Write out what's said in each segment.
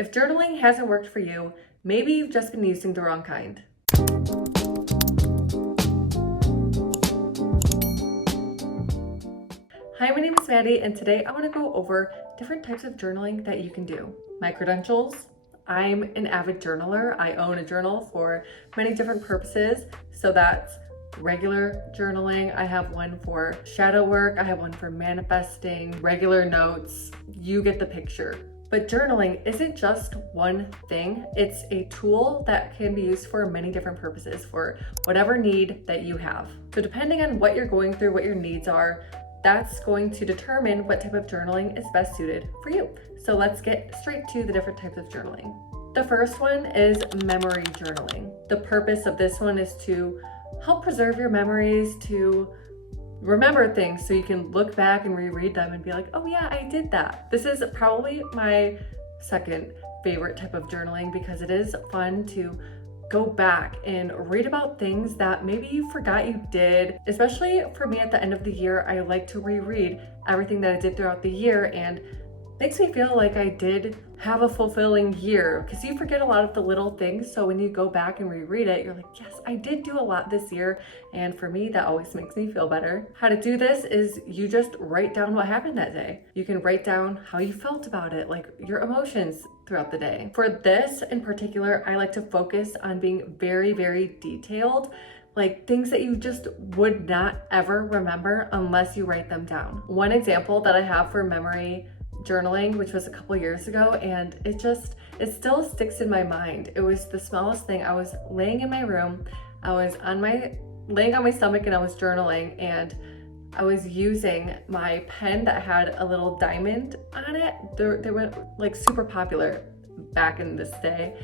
If journaling hasn't worked for you, maybe you've just been using the wrong kind. Hi, my name is Maddie, and today I want to go over different types of journaling that you can do. My credentials: I'm an avid journaler. I own a journal for many different purposes. So that's regular journaling. I have one for shadow work. I have one for manifesting, regular notes. You get the picture. But journaling isn't just one thing. It's a tool that can be used for many different purposes for whatever need that you have. So depending on what you're going through, what your needs are, that's going to determine what type of journaling is best suited for you. So let's get straight to the different types of journaling. The first one is memory journaling. The purpose of this one is to help preserve your memories, to remember things so you can look back and reread them and be like, oh yeah, I did that. This is probably my second favorite type of journaling because it is fun to go back and read about things that maybe you forgot you did. Especially for me at the end of the year, I like to reread everything that I did throughout the year, and makes me feel like I did have a fulfilling year because you forget a lot of the little things. So when you go back and reread it, you're like, yes, I did do a lot this year. And for me, that always makes me feel better. How to do this is you just write down what happened that day. You can write down how you felt about it, like your emotions throughout the day. For this in particular, I like to focus on being very, very detailed, like things that you just would not ever remember unless you write them down. One example that I have for memory journaling, which was a couple years ago, and it still sticks in my mind. It was the smallest thing. I was laying in my room, I was laying on my stomach, and I was journaling, and I was using my pen that had a little diamond on it. They went like super popular back in this day.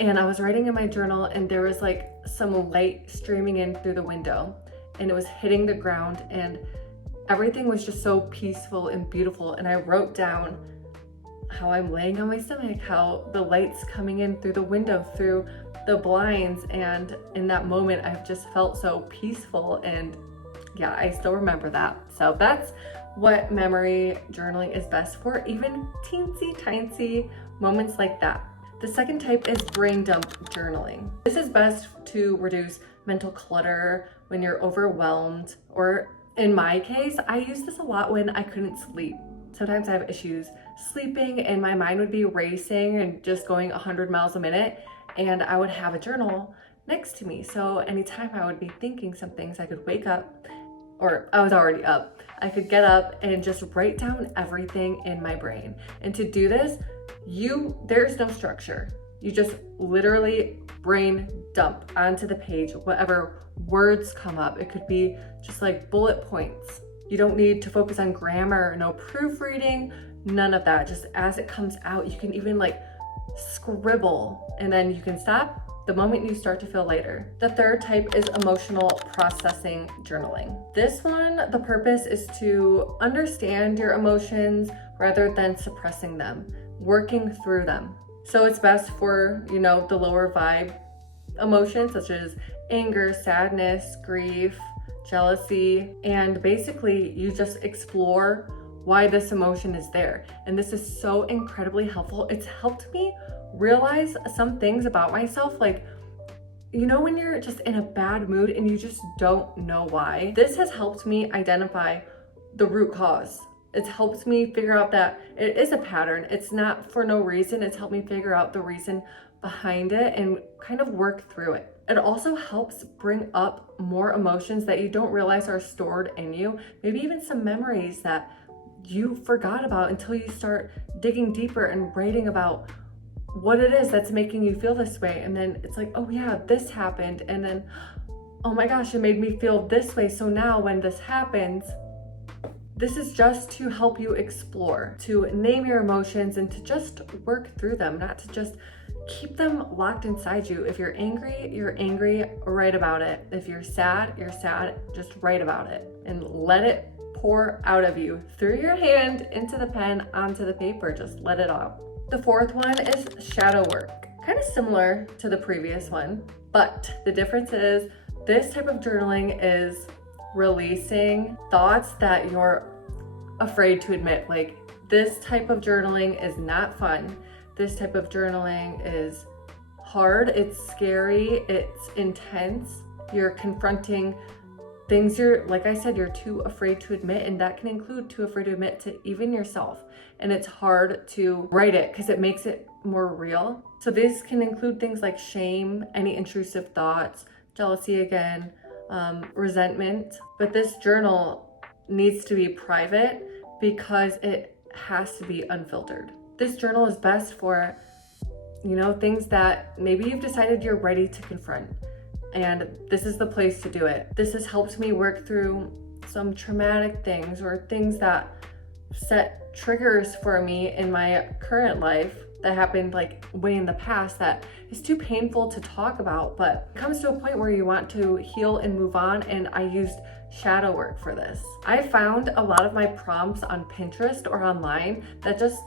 And I was writing in my journal, and there was like some light streaming in through the window, and it was hitting the ground, and everything was just so peaceful and beautiful. And I wrote down how I'm laying on my stomach, how the light's coming in through the window, through the blinds. And in that moment, I've just felt so peaceful. And yeah, I still remember that. So that's what memory journaling is best for, even teensy tiny moments like that. The second type is brain dump journaling. This is best to reduce mental clutter when you're overwhelmed, or in my case, I use this a lot when I couldn't sleep. Sometimes I have issues sleeping and my mind would be racing and just going 100 miles a minute, and I would have a journal next to me. So anytime I would be thinking some things, I could wake up, or I was already up. I could get up and just write down everything in my brain. And to do this, there's no structure. You just literally brain dump onto the page whatever words come up. It could be just like bullet points. You don't need to focus on grammar, no proofreading, none of that. Just as it comes out, you can even like scribble, and then you can stop the moment you start to feel lighter. The third type is emotional processing journaling. This one, the purpose is to understand your emotions rather than suppressing them, working through them. So it's best for, the lower vibe emotions such as anger, sadness, grief, jealousy, and basically you just explore why this emotion is there. And this is so incredibly helpful. It's helped me realize some things about myself, like, when you're just in a bad mood and you just don't know why. This has helped me identify the root cause. It's helped me figure out that it is a pattern. It's not for no reason. It's helped me figure out the reason behind it and kind of work through it. It also helps bring up more emotions that you don't realize are stored in you. Maybe even some memories that you forgot about until you start digging deeper and writing about what it is that's making you feel this way. And then it's like, oh yeah, this happened. And then, oh my gosh, it made me feel this way. So now when this happens, this is just to help you explore, to name your emotions and to just work through them, not to just keep them locked inside you. If you're angry, write about it. If you're sad, just write about it and let it pour out of you through your hand into the pen, onto the paper. Just let it out. The fourth one is shadow work. Kind of similar to the previous one, but the difference is this type of journaling is releasing thoughts that you're afraid to admit. Like, this type of journaling is not fun this type of journaling is hard, it's scary, it's intense. You're confronting things like I said, you're too afraid to admit, and that can include too afraid to admit to even yourself. And it's hard to write it because it makes it more real. So this can include things like shame, any intrusive thoughts, jealousy again, resentment. But this journal needs to be private because it has to be unfiltered. This journal is best for, things that maybe you've decided you're ready to confront. And this is the place to do it. This has helped me work through some traumatic things or things that set triggers for me in my current life that happened like way in the past that is too painful to talk about, but it comes to a point where you want to heal and move on. And I used shadow work for this. I found a lot of my prompts on Pinterest or online that just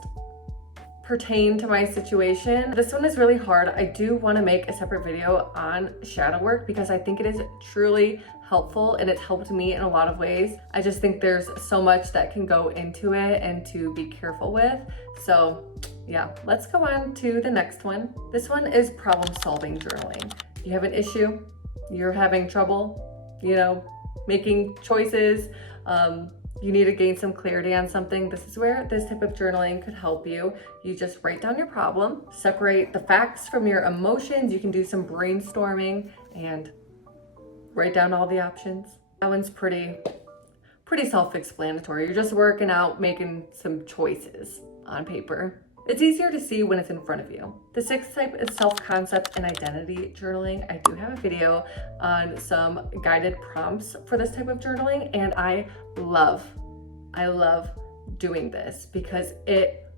pertain to my situation. This one is really hard. I do want to make a separate video on shadow work because I think it is truly helpful and it's helped me in a lot of ways. I just think there's so much that can go into it and to be careful with. So yeah, let's go on to the next one. This one is problem solving journaling. If you have an issue, you're having trouble, making choices, you need to gain some clarity on something, this is where this type of journaling could help you. You just write down your problem, separate the facts from your emotions. You can do some brainstorming and write down all the options. That one's pretty self-explanatory. You're just working out, making some choices on paper. It's easier to see when it's in front of you. The sixth type is self-concept and identity journaling. I do have a video on some guided prompts for this type of journaling, and I love doing this because it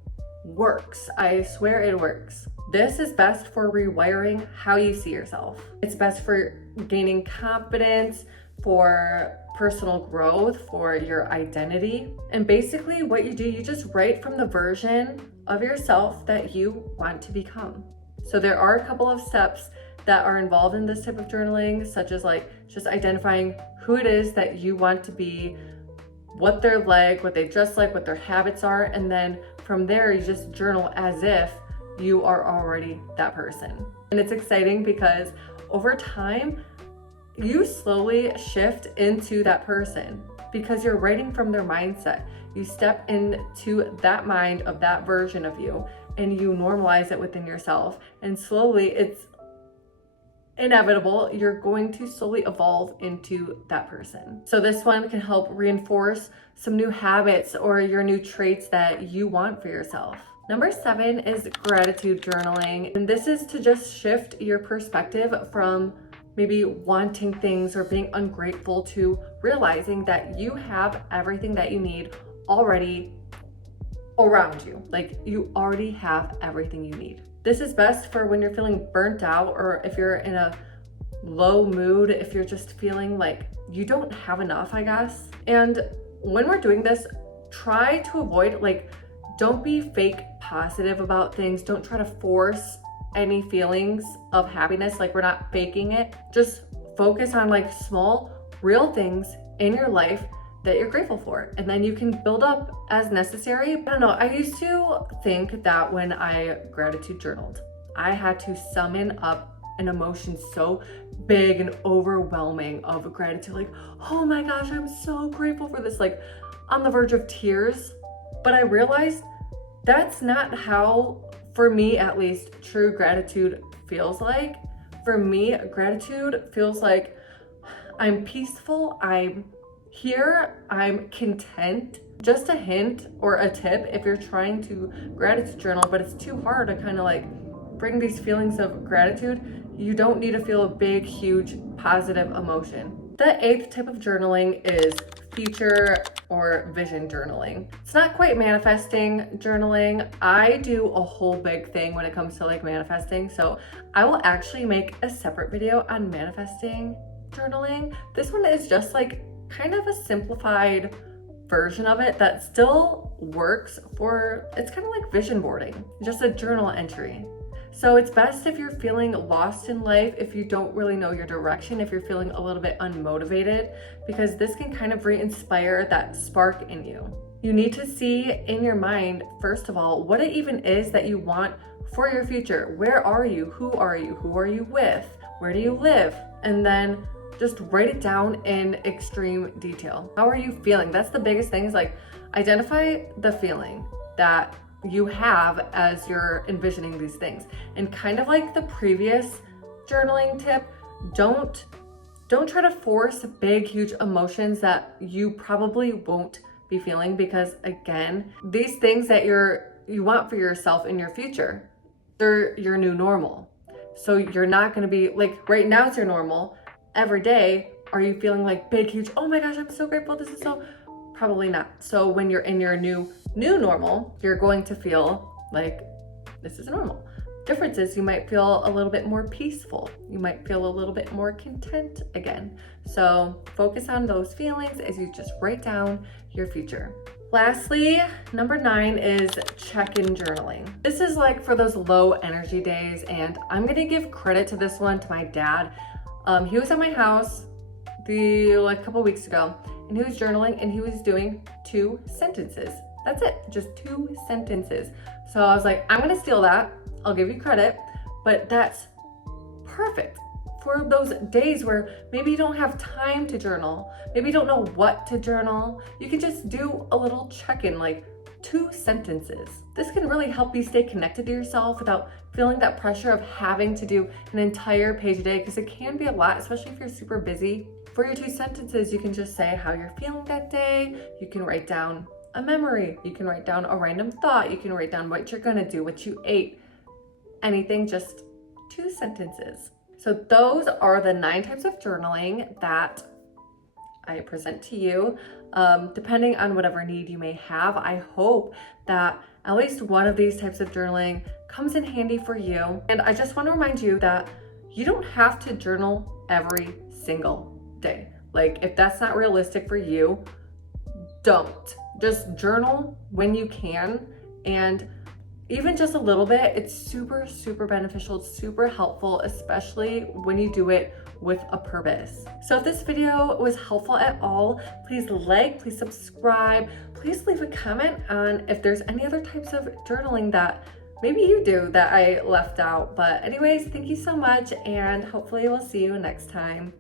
works. I swear it works. This is best for rewiring how you see yourself. It's best for gaining confidence, for personal growth, for your identity. And basically what you do, you just write from the version of yourself that you want to become. So there are a couple of steps that are involved in this type of journaling, such as just identifying who it is that you want to be, what they're like, what they dress like, what their habits are. And then from there, you just journal as if you are already that person. And it's exciting because over time, you slowly shift into that person because you're writing from their mindset. You step into that mind of that version of you and you normalize it within yourself. And slowly, it's inevitable, you're going to slowly evolve into that person. So this one can help reinforce some new habits or your new traits that you want for yourself. Number 7 is gratitude journaling. And this is to just shift your perspective from maybe wanting things or being ungrateful to realizing that you have everything that you need already around you. Like you already have everything you need. This is best for when you're feeling burnt out or if you're in a low mood, if you're just feeling like you don't have enough, I guess. And when we're doing this, try to avoid, don't be fake positive about things. Don't try to force any feelings of happiness. We're not faking it. Just focus on small, real things in your life that you're grateful for. And then you can build up as necessary. I don't know, I used to think that when I gratitude journaled, I had to summon up an emotion so big and overwhelming of gratitude. Oh my gosh, I'm so grateful for this. On the verge of tears. But I realized that's not how, for me at least, true gratitude feels like. For me, gratitude feels like I'm peaceful, I'm here, I'm content. Just a hint or a tip if you're trying to gratitude journal, but it's too hard to kind of bring these feelings of gratitude, you don't need to feel a big, huge, positive emotion. The 8th type of journaling is future or vision journaling. It's not quite manifesting journaling. I do a whole big thing when it comes to manifesting. So I will actually make a separate video on manifesting journaling. This one is just kind of a simplified version of it that still works it's kind of like vision boarding, just a journal entry. So it's best if you're feeling lost in life, if you don't really know your direction, if you're feeling a little bit unmotivated, because this can kind of re-inspire that spark in you. You need to see in your mind, first of all, what it even is that you want for your future. Where are you? Who are you? Who are you with? Where do you live? And then just write it down in extreme detail. How are you feeling? That's the biggest thing, is like identify the feeling that you have as you're envisioning these things. And kind of like the previous journaling tip, don't try to force big, huge emotions that you probably won't be feeling, because again, these things that you want for yourself in your future, they're your new normal. So you're not going to be like, right now it's your normal. Every day, are you feeling like big, huge, oh my gosh, I'm so grateful, this is so, probably not. So when you're in your new normal, you're going to feel like this is normal. Difference is you might feel a little bit more peaceful. You might feel a little bit more content again. So focus on those feelings as you just write down your future. Lastly, number 9 is check-in journaling. This is like for those low energy days, and I'm gonna give credit to this one to my dad. He was at my house like a couple weeks ago, and he was journaling, and he was doing 2 sentences. That's it, just 2 sentences. So I was like, I'm gonna steal that. I'll give you credit, but that's perfect for those days where maybe you don't have time to journal, maybe you don't know what to journal. You can just do a little check-in, like 2 sentences. This can really help you stay connected to yourself without feeling that pressure of having to do an entire page a day, because it can be a lot, especially if you're super busy. For your 2 sentences, you can just say how you're feeling that day. You can write down a memory. You can write down a random thought. You can write down what you're gonna do, what you ate, anything, just 2 sentences. So those are the 9 types of journaling that I present to you, depending on whatever need you may have. I hope that at least one of these types of journaling comes in handy for you. And I just want to remind you that you don't have to journal every single day. Like, if that's not realistic for you, don't. Just journal when you can, and even just a little bit, it's super, super beneficial. It's super helpful, especially when you do it with a purpose. So if this video was helpful at all, please like, please subscribe, please leave a comment on if there's any other types of journaling that maybe you do that I left out. But anyways, thank you so much, and hopefully we'll see you next time.